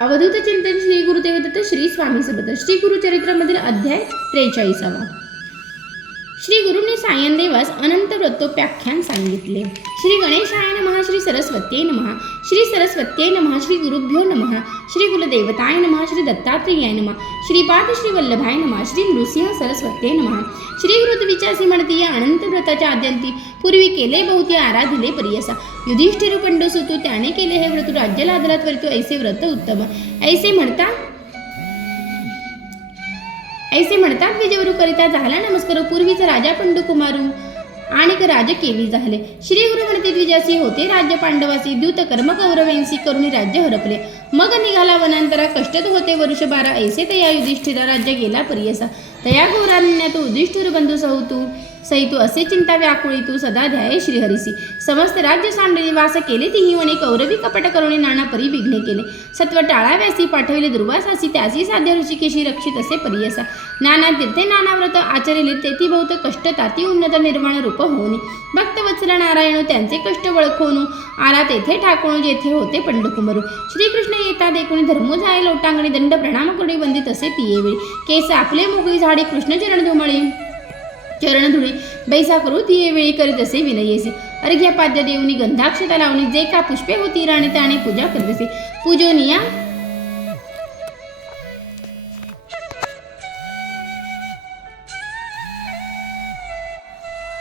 अवधूत चिंतन श्री गुरुदेव दत्त श्री स्वामी समर्थ श्री गुरुचरित्रामधील अध्याय त्रेचाळीसावा. श्री गुरु सायनदेवास अनंत व्रतोप्याख्यान सांगितले. श्री गणेशाय नमः श्री सरस्वत्यै नमः श्री सरस्वत्यै नमः श्री गुरुभ्यो नमः श्री कुलदेवताय नमः श्री दत्तात्रेयाय नमः श्रीपाद श्री वल्लभाय नमः श्री नृसिंह सरस्वत्यै नमः श्री गुरुद्विचासी म्हणते या अनंत व्रताच्या आद्यंती पूर्वी केले बहुती आराधिले परियसा युधिष्ठिर पंडसुतू त्याने केले हे व्रत राज्य लादला वरतो ऐसे व्रत उत्तम. ऐसे म्हणता ऐसे म्हणतात विजयवरू करिता झाला नमस्कार पूर्वीच राजा पंडू कुमारू आणि राज केवी झाले. श्री गुरु म्हणते द्विजासी होते राज्य पांडवासी द्यूत कर्म गौरवेंसी करून राज्य हरपले. मग निघाला वनांतरा कष्टत होते वर्ष बारा ऐसे तया युधिष्ठिरा राज्य गेला परियसा. तया गौरान्या तो युधिष्ठिर बंधू सई तू असे चिंता व्याकुळी तू सदा ध्याय श्रीहरिसी समस्त राज्य सांडली वास केले तिही म्हणे कौरवी कपट करुणी नाना परी विघ्ने केले. सत्व टाळाव्यासी पाठविले दुर्वासासी त्यासी साध्य ऋषिकेशी रक्षित असे परियसा. नाना तीर्थे नाना व्रत आचरिले तेथी बहुत कष्ट ताती उन्नत निर्माण रूप होणे. भक्तवत्सल नारायण त्यांचे कष्ट वळखोनू आला तेथे ठाकून जेथे होते पंडकुमरू. श्रीकृष्ण येता देखून धर्मो झाले लोटांगणी दंड प्रणाम करुणी बंदित असे तियेवेळी केस आपले मोकळी झाडे कृष्णचरण धुमळे धुमळी. चरण धुळी बैसा करू ती वेळी करीत असे विनयेसे अर्घ्य पाद्य देऊनी गंधाक्षता लावणी जे का पुष्पे होती राणी त्याने पूजा करत असे. पूजोनिया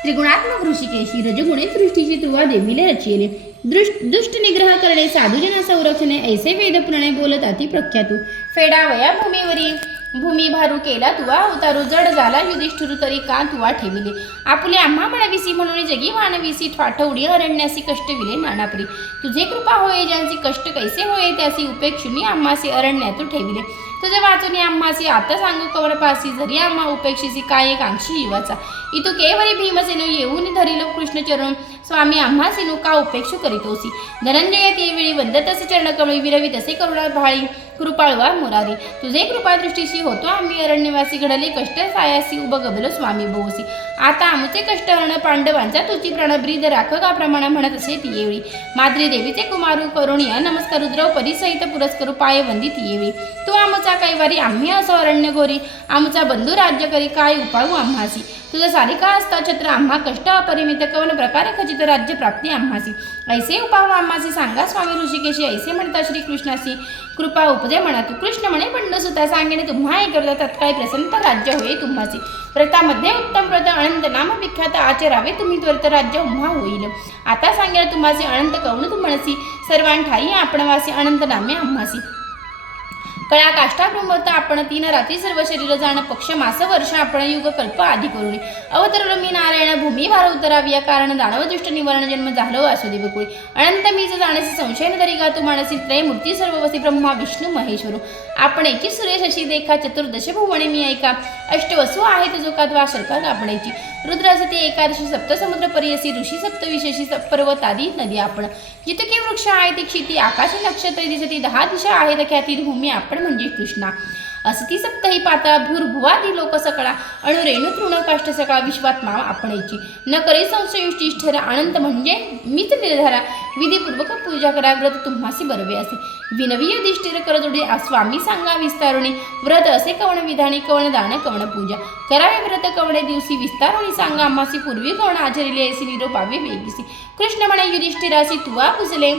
त्रिगुणात्मक ऋषिकेशी रजगुणे सृष्टीची तुवा देवीले रचिले दृष्ट दुष्ट निग्रह करणे साधुजना संरक्षणे ऐसे वेद बोलत अति प्रख्यातू फेडावया भूमीवरील भूमी भारू केला तुवा उतारू जड झाला युधिष्ठिरू तरी का तुवा ठेविले? आपुले आम्हा म्हणविसी म्हणून जगी मानविसी ठाठवडी अरण्यासी कष्ट विले नानापरी. तुझे कृपा होय ज्यांची कष्ट कैसे होय त्यासी उपेक्षुनी आम्हासी अरण्यातू ठेविले. तुझे वाचून अम्मासी आता सांगू कवडपासी जरी अम्मा उपेक्षिसी काय कांक्षी युवाचा इतू केवरी भीमसेनू येऊन धरिलो कृष्णचरण स्वामी आम्हा का उपेक्षू करीतोसी धनंजय ते वेळी चरण कमळी विरवी तसे करुणा भाळी कृपाळवा मुरारी. तुझे कृपादृष्टीशी होतो आम्ही अरण्यवासी घडले कष्ट सायासी उभ गबलो स्वामी बोसी. आता आमचे कष्ट हरण पांडवांचा तुझी प्रणब्रीद राख का प्रमाण म्हणत असे ती माद्री देवीचे कुमारू करुणिया नमस्कार द्रौपदी सहित पुरस्करू पाय वंदित येवी तू आमचा असा कैवारी आम्ही असो अरण्य गोरी आमचा बंधू राज्य करी काय उपाळू आम्हासी. तुझं सारिका असता छत्र आम्हा कष्ट अपरिमित कवन प्रकारे खचित राज्य प्राप्ती आम्हासी. ऐसे उपाव आम्हासी सांगा स्वामी ऋषिकेशी ऐसे म्हणता श्री कृष्णासी कृपा उपजे म्हणा तू कृष्ण म्हणे पंड सुता सांगेने तुम्हा हे करता तत्काळ प्रसन्न राज्य होई तुम्हासी. व्रतामध्ये उत्तम व्रत अनंत नाम विख्यात आचरावे तुम्ही त्वरित राज्य उम्हा होईल. आता सांगेल तुम्हासी अनंत कवण तुम्हासी सर्वांठाई आपणवासी अनंत नामे आम्हासी. कळा काष्टा ब्रह्मत आपण तीन रात्री सर्व शरीर जाण पक्ष मास वर्ष आपण युग कल्प आधी करून अवतरलो मी नारायण भूमी भार उतरावी या कारण दानवदृष्ट निवारण जन्म झालो वासुदेव बकुळी अनंत मीच जाण्याचे संशय न तरी गा तू मानसी त्रय मूर्ती सर्ववसी ब्रह्मा विष्णू महेश्वरू. आपण एकी सुरेश अशी देखा चतुर्दश भुवणे मी ऐका. अष्टवसू आहे जो का द्वा शर्का आपणायची रुद्रासती एकादशी सप्तसमुद्र परियसी ऋषी सप्तविशेषी पर्वत आदी नदी आपण. जितके वृक्ष आहे ती क्षिती आकाशी नक्षत्र दिसती दहा दिशा आहेत ख्याती भूमी आपण म्हणजे कृष्णा. असती सप्तही पातळा भूर्भुवादी लोक सकळा अणु रेणू तृण काष्ट सकाळ विश्वात्मा आपणायची. न करी संशयुष्टिष्ठरा आनंद म्हणजे मीच निर्धारा. विधीपूर्वक पूजा करा व्रत तुम्हासी बरवे असे. विनवीय दिष्टीर करजोडी स्वामी सांगा विस्तारुणी. व्रत असे कवण विधाने कवण दान कवण पूजा. करावे व्रत कवणे दिवशी विस्तारुणी सांगा आम्हासी. पूर्वी कवण आचरिले ऐसी निरोपावे वेगीसी. कृष्ण म्हणे युधिष्ठिरासी तुवा पुजले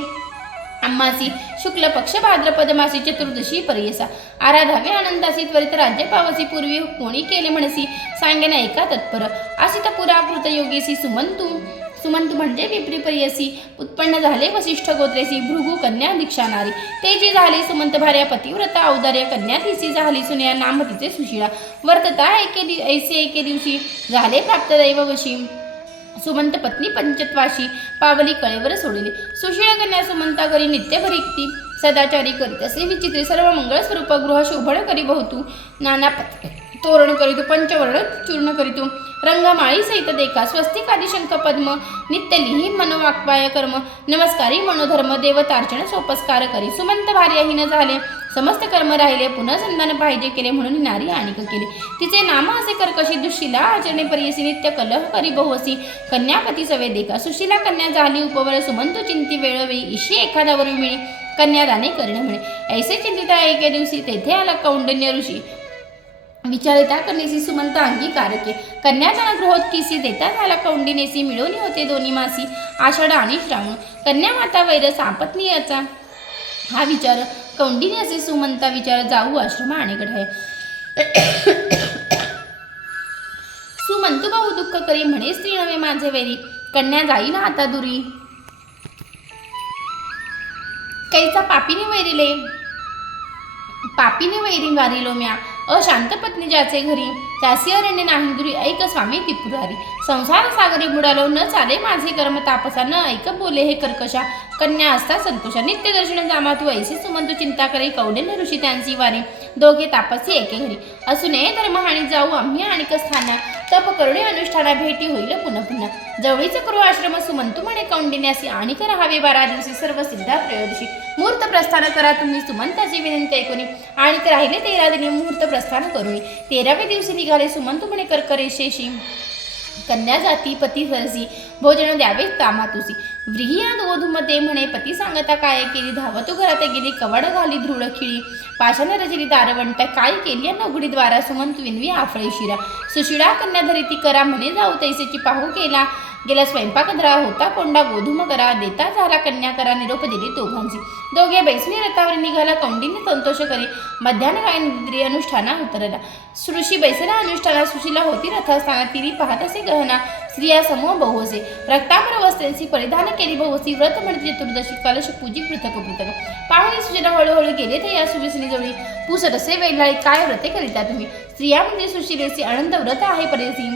अम्मासी शुक्ल पक्ष भाद्रपद मासी चतुर्दशी पर्यसा आराधावे आनंदासी त्वरित राज्य पावसी पूर्वी कोणी केले म्हणसी सांगेन ऐका तत्पर आसित पुराकृत योगेसी सुमंतू सुमंत म्हणजे विप्री पर्यसी उत्पन्न झाले वसिष्ठ गोत्रेसी भृगु कन्या दीक्षानारी तेजी झाले सुमंत भार्या पतिव्रता औदार्य कन्या तिसी झाली सुन्या नामतीचे सुशिळा वर्तता एके दि ऐसे एके दिवशी झाले प्राप्त दैववशी सुमंत पत्नी पंचत्वाशी पावली कळेवर सोडिले. सुशीळ कन्या सुमंता घरी नित्य भरिक्ती सदाचारी करीत असे विचित्रे सर्व मंगळ स्वरूप गृह शोभण करी बहुतू नाना पत्र तोरण करीतो पंचवर्ण चूर्ण करीतो रंगमाळी सहित देखा स्वस्तिक आदी शंख पद्म नित्य लिही मनोवाक्पाय कर्म नमस्कारी मनोधर्म देवतार्चन सोपस्कार करी. सुमंत भार्याहीन झाले. समस्त कर्म राहिले पुनर्संधान पाहिजे केले म्हणून नारी आणिक केले. तिचे नाम असे कर्कशी दुशिला आचरणे परियसी नित्य कलह करी बहुसी. कन्यापती सवे देखा सुशिला कन्या झाली उपवर सुमंत चिंती वेळोवेळी इशी एखाद्यावर मिळी. कन्यादाने करणं म्हणे. ऐसे चिंतिता एके दिवशी तेथे आला कौंडन्य ऋषी. विचारिता कन्येसी सुमंत अंगीकारके कन्यादान गृहोत किसी देता झाला कौंडिनेसी मिळवली होते दोन्ही मासी. आषाढ आणि श्रावण. कन्या माता वैर सापत्नीयाचा. हा विचार कौंडिन्याचे सुमंता विचार जाऊ आश्रम आणि आहे. सुमंतू भाऊ दुःख करी म्हणे स्त्री नव्हे माझे वैरी. कन्या जाईना आता दुरी. कैचा पापीने वैरिले पापीने वैरी वारिलो म्या. अशांत पत्नी ज्याचे घरी. त्यासी अरण्य नाही दुरी ऐक स्वामी त्रिपुरारी संसार सागरी बुडालो न चाले माझे कर्म तापसा न ऐक बोले हे कर्कशा. कन्या असता संतोषा. नित्य दर्शन जामा तू ऐसे सुमंत चिंता करे कौंडिन्य ऋषी त्यांची वारी. दोघे तापसी एके घरी. असू नये धर्म आणि जाऊ आम्ही आणि स्थाना तप करुणे अनुष्ठाना भेटी होईल पुन्हा पुन्हा. जवळीच करू आश्रम सुमंतू म्हणे कौंडिन्यासी आणि कर हवे बारा दिवशी सर्व सिद्धा प्रयोदशी मुहूर्त प्रस्थान करा तुम्ही सुमंताची विनंती ऐकून. आणि राहिले तेरा दिनी मुहूर्त प्रस्थान करून. तेराव्या दिवशी निघाले सुमंतू म्हणे कर्करेशेशी कन्या जाती पती सरसी भोजन द्यावे कामातुसी. व्रिहिया गोधुमते म्हणे पती सांगता काय केली? धावतो घरात गेली कवड घाली धृळ खिळी. पाषाण रचली दारवंट काय केली? नगुडी द्वारा सुमंत विनवी आफळे शिरा. सुशिळा कन्या धरिती करा म्हणे जाऊ तैसेची पाहू केला. गेला स्वयंपाक धरा होता कोंडा गोधूम करा देता झाला कन्या करा निरोप दिली दोघांची. दोघे बैसणी रथावर निघाला कौंडीने संतोष करी मध्यान्ह गायन अनुष्ठाना उतरला. सृषी बैसला अनुष्ठाना सुशीला होती रथास्थाना तिरी पाहत असे गहना स्त्रिया समूह बहुसे रक्तांबर वस्त्यांची परिधान केली बहुसी व्रत म्हणजे चतुर्दशी कलश पूजी पृथक पृथक. पाहुणे सुशीला हळूहळू गेले ते या सुविसनी जवळी असे वेलाळी काय व्रते करिता तुम्ही? स्त्रिया म्हणजे सुशिलेसी आनंद व्रत आहे परिसी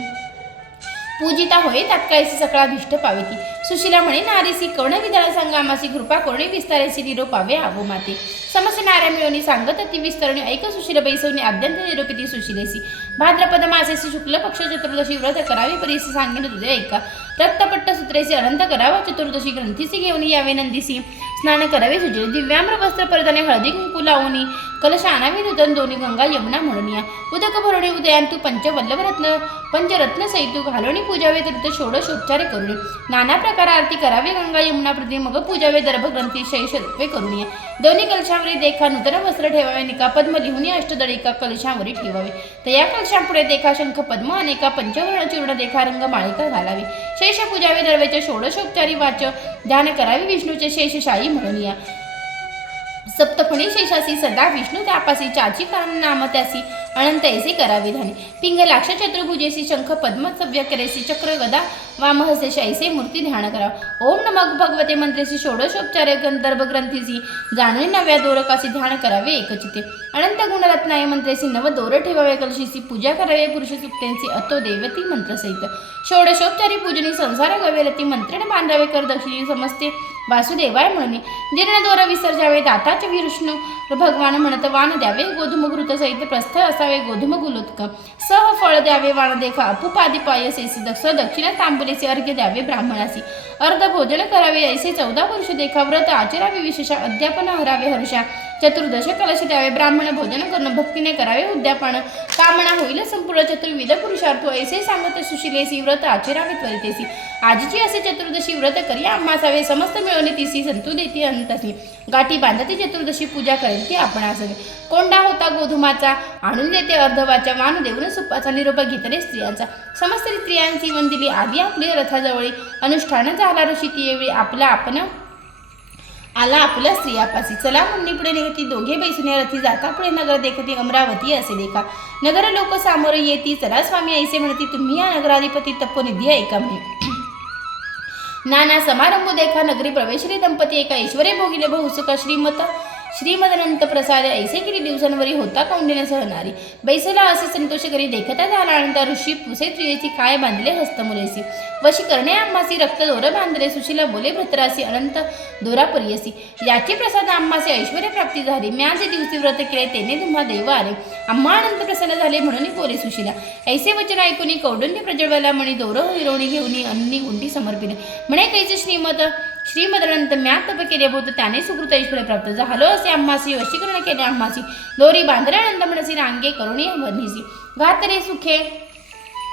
पूजिता होय तात्काळीसी सकळाभिष्ट पावेती सुशिला म्हणे नारीसी कर्ण विधान संगामासी कृपा कोणी विस्तारेसी निरोपावे आवो माते. समस्य नाऱ्या मिळवणी सांगत ती विस्तरणी ऐक सुशील बैसवणी अद्यंत निरोपिती सुशिलेसी भाद्रपद मासेसी शुक्ल पक्ष चतुर्दशी व्रत करावी परीसी सांगेन तुझे ऐका. रक्तपट्ट सूत्रेसी अनंत करावा चतुर्दशी ग्रंथीसी घेऊन यावे नंदीसी स्नान करावे सुजले दिव्याम्र वस्त्र परदाने हळदी कुंकू लावणी. कलश आणावी नूतन दोन्ही गंगा यमुना म्हणून या उदक भरणे उदयांतू पंचवल्लभरत्न पंचरत्न सैतू घालवणी पूजावे तीर्थ षोडश उपचारे करुणे. नाना प्रकार आरती करावे गंगा यमुना प्रति मग पूजावे दर्भग्रंथी शैष रूपे करुणे. दोन्ही कलशावरी देखा नूतन वस्त्र ठेवावे निका पद्म लिहून अष्टदळिका कलशावरी ठेवावे. तर या कलशापुढे देखा शंख पद्म अनेका पंचवर्ण चूर्ण देखा रंग माळिका घालावी. शेष पूजावे दर्वेचे षोडशोपचारी वाच. ध्यान करावे विष्णूचे शेषशाही म्हणून या सप्तफणी शेषासी सदा विष्णू त्यापासी चाची कारण नाम त्यासी अनंत ऐसे करावे धाने. पिंग लाक्ष चतुर्भुजेसी शंख पद्म सव्य करेसी चक्र गदा वामहसेश ऐसे मूर्ती ध्यान करा ओम नमक भगवते मंत्रेसी षोडशोपचारे गंधर्भ ग्रंथीसी जाणून नव्या दोरकासी ध्यान करावे एकचिते. अनंत गुणरत्नाय मंत्रेसी नव दोर ठेवावे कलशीसी पूजा करावे पुरुष सुप्तेंसी अतो देवती मंत्रसहित. षोडशोपचारी पूजनी संसार गवेलती मंत्रण बांधावे कर दक्षिणी समजते वासुदेवाय म्हणे. जीर्ण विसर्जावे दाताचे विष्णू. भगवान म्हणत वाण द्यावे गोधुम सहित प्रस्थ असावे गोधुम गुलोत्क. सह फळ द्यावे वाण देखा. अपुपादी पायसेसी दक्ष दक्षिणा तांबुलेचे अर्घ्य द्यावे ब्राह्मणासी. अर्ध भोजन करावे ऐसे चौदा पुरुष देखा. व्रत आचरावे विशेषा अध्यापन हरावे हर्षा. चतुर्दश कलश द्यावे ब्राह्मण भोजन करणं भक्तीने करावे उद्यापन कामना होईल. संपूर्ण चतुर्विध पुरुषार्थ ऐसे सांगत सुशिलेसी व्रत आचरावे त्वरितेसी. आजीची असे चतुर्दशी व्रत करी आम्हासावे समस्त मिळवणे तिसी संतू देती अंतसी. गाठी बांधती चतुर्दशी पूजा करेल ती आपण असावे कोंडा होता गोधुमाचा आणून देते अर्धवाचा मान देऊन सुपाचा निरोप घेतले स्त्रियांचा. समस्त स्त्रियांची वंदिली आधी आपली रथाजवळी. अनुष्ठान झाला ऋषी ती वेळी आपला आपण आला आपला स्त्रियापासी चला म्हणणी पुढे निघती. दोघे बैसुने रथी जाता पुढे नगर देखती. अमरावती असे देखा. नगर लोक सामोर येती. चला स्वामी ऐसे म्हणती तुम्ही या नगराधिपती तपोनिधी ऐका म्हणे? नाना समारंभ देखा. नगरी प्रवेशरी दंपती एका ऐश्वर्य भोगिले बहुसुख श्रीमत. श्रीमदनंत प्रसाद ऐसे किती दिवसांवरी होता कौंडिन्य सहनारी। बैसेला असे संतोष करी देखता झाला ऋषी पुसे त्रियेची काय बांधले हस्तमुलेसी। वशी करणे आम्हासी रक्त दोर बांधले सुशीला बोले भ्रतरासी अनंत दोरा परियसी। याची प्रसाद आम्हासी ऐश्वर प्राप्ती झाली म्या जे दिवशी व्रत केले तेने तुम्हा देव आले। आम्हा अनंत प्रसन्न झाले म्हणून बोले सुशीला। ऐसे वचन ऐकून कौंडन्य प्रज्वला म्हणे दोर हिरवणी घेऊन अन्नी गुंडी समर्पिले। म्हणे कैसे श्रीमत श्रीमदनंत म्या तप केले होत त्याने सुकृत ईश्वर प्राप्त झालो असे आम्हासी वशीकरण केले आम्हासी. दोरी बांधल्यानंतर म्हणसी रांगे करुणी वनिसी घातले सुखे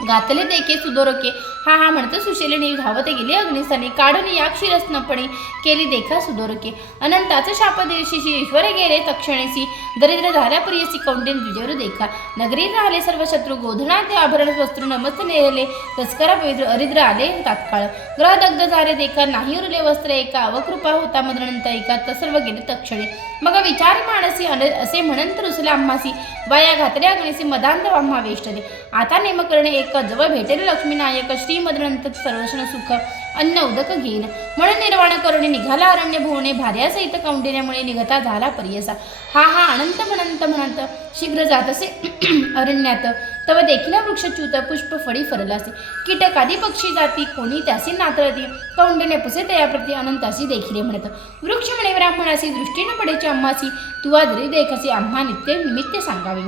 घातले देखे सुदोरके. हा हा म्हणतो सुशिलेने धावते गेली अग्निस्थानी. काढून या क्षीरस्नपणे केली देखा सुदोरके. अनंताचं शाप दिवशीशी ईश्वर गेले तक्षणेसी. दरिद्र झाल्या प्रियसी कौंडिन द्विजवर देखा. नगरीत राहिले सर्व शत्रू. गोधना ते आभरण वस्त्र नमस्त नेहले तस्करा पवित्र अरिद्र आले तात्काळ. ग्रह दग्ध झाले देखा. नाही उरले वस्त्र एका. अवकृपा होता मदनंत एका. तसर्व गेले तक्षणे. मग विचार माणसी अन असे म्हणंत रुसले आम्हासी. वाया घातल्या अग्निसी मदांत आम्हा वेष्टले आता नेमकरणे एक जवळ भेटेल लक्ष्मी नायक श्री मदनंत सर्वशन सुख अन्न उदक घेईन. म्हणून निर्वाण करणे निघाला अरण्य भुवणे भार्यासहित कौंडिन्यामुळे निघता झाला परियसा. हा हा अनंत म्हणंत म्हणंत शीघ्र जात असे अरण्यात तव देखील वृक्षच्युत पुष्प फळी फरलासे. कीटकादी पक्षी जाती कोणी त्यासी नातळती कौंडिन्य पुसे तयाप्रती अनंतासी देखील म्हणत. वृक्ष म्हणे ब्राह्मणासी दृष्टीनं पडेची अम्मासी तुवा जरी देखसी आम्हा नित्य निमित्त सांगावे.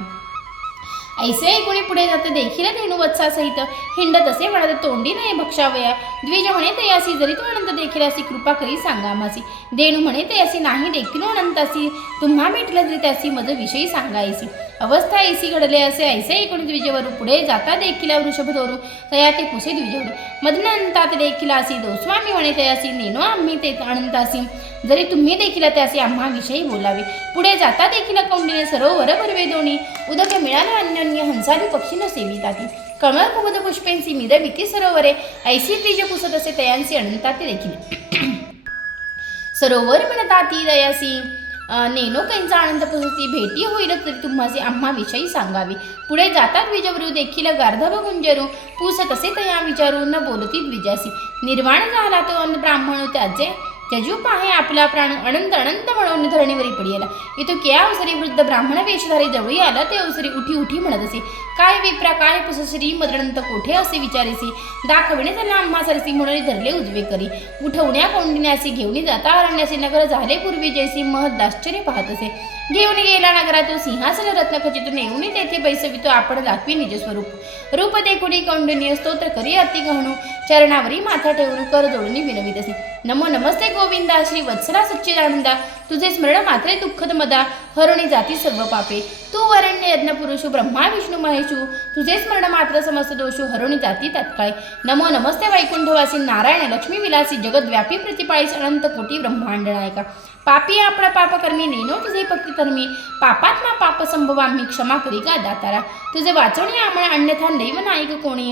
ऐसे कोणी पुढे जाते देखील धेनू वत्सासहित हिंडत असे म्हणत तोंडी नाही भक्षावया। द्विज म्हणे असी जरी तू अनंत देखील असी कृपा करी सांगा मासी। देणू म्हणे ते असी नाही देखील अनंतासी तुम्हा भेटलं तरी त्यासी मज विषयी सांगायसी। अवस्था ऐसी घडले असे ऐसे एकूण द्विजवरू पुढे जाता देखील वृषभ दोरू. तया ते पुसे द्विजवरू. मदनंतात देखील असी दोस्वामी म्हणे तयासी नेनो आम्ही ते अनंतासी जरी तुम्ही देखील त्यासी आम्हा विषयी बोलावे. पुढे जाता देखील कौंडिने सरोवर भरवे दोन्ही. उदक मिळाले अन्योन्य हंसादी पक्षीनं सेविताती कमळ कुमुद पुष्पेंची मिरविती सरोवरे ऐसी द्विज पुसत असे तयांसी अनंतात देखील. सरोवर म्हणताती दयासी. अं, नेनो कैंचा आनंद पुसती भेटी होईल तरी तुम्हासी आम्हाविषयी सांगावी. पुढे जातात विजवरू देखील गार्धव गुंजरू पूस तसे तया विचारू न बोलती विजासी निर्वाण झाला तो ब्राह्मण त्याचे त्यजू पाहे आपला प्राण अनंत अनंत म्हणून धरणीवरी पडियाला. इथं क्या अवसरी वृद्ध ब्राह्मण वेशधारी जवळी आला ते अवसरी उठी उठी म्हणत असे. काय विप्रा काय पुसश्री मदनंत कोठे असे विचारेसी? दाखविणे त्याला आम्हा सरसी म्हणून धरले उजवे करी. उठवण्या कोंडिण्यासी घेऊन जाता अरण्यासी नगर झाले पूर्वी जैसी महद आश्चर्य पाहत असे. घेऊन गेला नगरातून सिंहासन रत्न खचितून नेऊन तेथे बैसवितो आपण दाखवी निज स्वरूप. रूप देखुडी कौंडनीय स्तोत्र करी अति गहणू. चरणावरी माथा ठेवून कर जोडणी विनवित असे. नमो नमस्ते गोविंदा श्री वत्सला सच्चिदानंदा तुझे स्मरण मात्रे दुःखद मदा. हरुणी जाती सर्व पापे. तू वरण्य यज्ञ पुरुषु ब्रह्मा विष्णू महेशू. तुझे स्मरण मात्र समस्त दोषू. हरुणी जाती तत्काळी. नमो नमस्ते वैकुंठवासी नारायण लक्ष्मी विलासी जगद्व्यापी प्रतिपाळीस अनंत कोटी ब्रह्मांड नायका. पापी आपला पापकर्मी नेनो तुझे भक्ती धर्मी पापात्मा पाप संभवा मी क्षमा करी का दातारा। तुझे वाचवणे आम्हाला अन्यथा नैव नायक कोणी।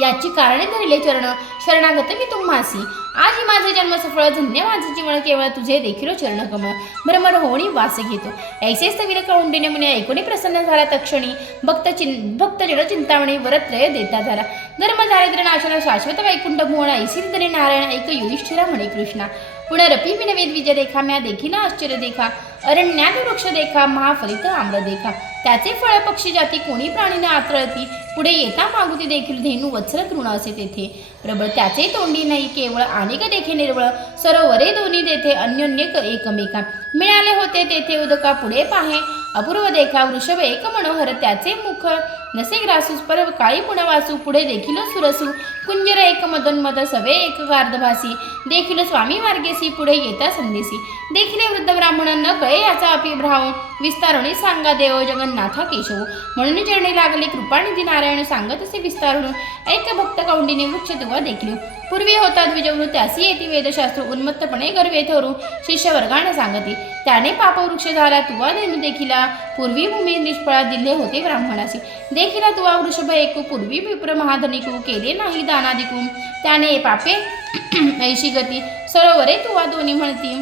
याची कारणे धरले चरण। शरणागत मी तुम्हासी आज ही माझे जन्म सफळ धन्य माझे जीवन केवळ तुझे देखील चरण कमळ भ्रमर होणी वास घेतो। ऐसेच तविर कौंडिन्य मुने ऐकून प्रसन्न झाला तक्षणी। भक्त चिं भक्त जड चिंतामणी वरत्रय देता झाला धर्म दारिद्र्य नाशना शाश्वत वैकुंठ भुवन ऐसी तरी नारायण ऐक युधिष्ठिरा म्हणे कृष्णा। पुनरपी विनवेद विजय देखा म्या देखील आश्चर्य देखा अरण्यात वृक्ष देखा महाफलित आम्र देखा त्याचे फळ पक्षी जाती कोणी प्राणीने आतळती पुढे येता मागुती देखील धेनू वत्सल तृण असे तेथे. प्रबळ त्याचे तोंडी नाही केवळ अनेक देखे निर्वळ सरोवरे दोन्ही देथे अन्योन्य एकमेका. मिळाले होते तेथे उदका पुढे पाहे अपूर्व देखा वृषभ एक मनोहर त्याचे मुख. नसे ग्रासूस पर काळी पुणवासू पुढे देखील सुरसू. कुंजर एक मदोन्मद सवे एक गार्धभासी देखील स्वामी मार्गेसी पुढे येता संदेशी देखील वृद्ध ब्राह्मणांना कळे याचा अभिभ्राव विस्तारुणी सांगा देव जगन्नाथ केशव. म्हणून चरणी लागले कृपानिधी नारायण सांगत असे विस्तारून ऐक भक्त कौंडिनी वृक्ष दुवा देखील. पूर्वी होता द्विजवृत्त त्यासी येती वेदशास्त्र उन्मत्तपणे गर्वे थोरू. शिष्यवर्गाने सांगते त्याने पापवृक्ष झाला तुवा देणू देखिला. पूर्वी भूमी निष्फळा दिले होते ब्राह्मणासी देखिला तुवा वृषभ एक पूर्वी विप्र महाधनिकू केले नाही दानादिकू त्याने पापे ऐशी गती. सरोवरे तुवा दोन्ही म्हणती.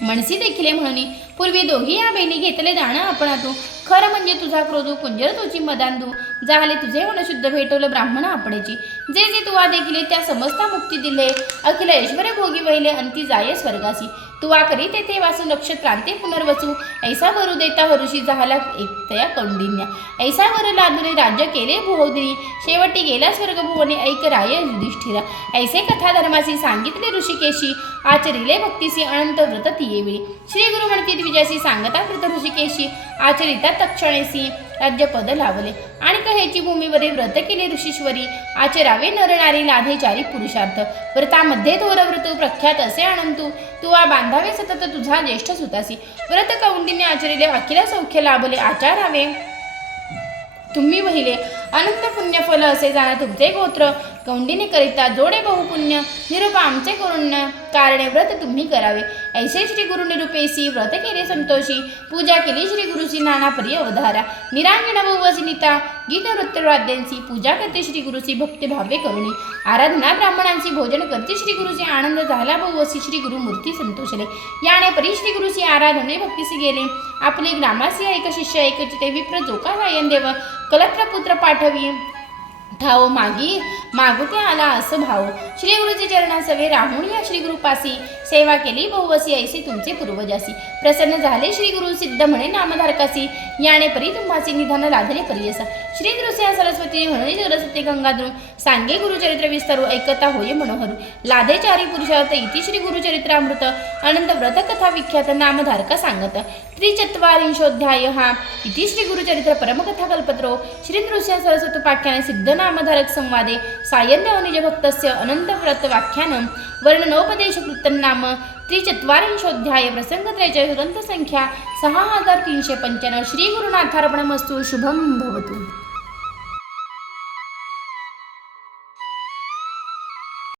म्हणसी देखील म्हणून पूर्वी दोघी या बहिणी घेतले दाणं आपणातू खरं म्हणजे तुझा क्रोधू कुंजर तुझी मदांदू झाले तुझे मन शुद्ध भेटवलं ब्राह्मण आपडेची जे जे तुवा देखील त्या समस्ता मुक्ती दिले. अखिल ऐश्वर भोगी वहिले अंती जाये स्वर्गासी. तुवा करी तेथे वासू नक्षत्रांते पुनर्वसू. ऐसा वरू देता हरुषी झाला एकतया कौंडिन्या. ऐसा वर लादुने राज्य केले भोवदिनी शेवटी गेला स्वर्गभुवने ऐक राय युधिष्ठिरा. ऐसे कथा धर्मासी सांगितले ऋषिकेशी. आचरिले भक्तीसी अनंत व्रत तियेवेळी श्री गुरु म्हणती विजयासी सांगता कृत ऋषिकेशी. आचरिता तक्षणेसी राज्यपद लावले आणि कहेची भूमीवरील व्रत केले ऋषीश्वरी. आचरावे नरणारी लाधेचारी पुरुषार्थ. व्रतामध्ये थोरव्रत प्रख्यात असे अनंतू तुवा बांधावे सतत तुझा ज्येष्ठ सुतासी. व्रत कौंडीने आचरिले अखिल सौख्य लाभले. आचारावे. तुम्ही वहिले. अनंत पुण्यफल असे जाणा तुमचे गोत्र. कौंडिने करिता जोडे बहुपुण्य निरूप आमचे करून कारणे व्रत तुम्ही करावे. ऐसे श्री गुरु निरूपेसी व्रत केले संतोषी पूजा केली श्री गुरुची नाना परी अवधारा. निरांगण बहुवसनिता गीत नृत्यवाद्यांची पूजा करते श्री गुरुची भक्ती भावे करुणी. आराधना ब्राह्मणांची भोजन करते श्री गुरुची आनंद झाला बहुवसी श्री गुरु मूर्ती संतोषले. याने परी श्री गुरुची आराधने भक्तीसी गेले. आपले ग्रामासी एक शिष्य एक चिते विप्र जोका सायन देव कलत्र पुत्र पाठवी. ठाव मागी मागते आला असं भाव श्री गुरुचे चरणासवे राहून या श्री गुरुपासी सेवा केली बहुवसी ऐसी तुमचे पूर्वजासी. प्रसन्न झाले श्री गुरु सिद्ध म्हणे नामधारकासी. याने परी तुम्हासी निधान लाधले परियसा. श्री नृसिंह सरस्वती म्हणून सरस्वती गंगाधर सांगे गुरुचरित्र विस्तारू ऐकता होय मनोहर. लाधे चारी पुरुषार्थ इति श्री गुरुचरित्रामृत. अनंत व्रत कथा विख्यात नामधारका सांगत. त्रिचत्वारिंशोध्याय हा इति श्री गुरुचरित्र परमकथा कल्पत्रो. श्री नृसिंह सरस्वती पाठ्याने सिद्ध नामधारक संवादे. सायन्य अनिज भक्तस्य अनंत व्रत व्याख्यानं वर्णनोपदेश नाम त्रिचत्वारिंशोध्याय प्रसंग त्रेचाळीस सहा हजार तीनशे पंच्याण्णव श्री शुभं शुभम भवतु.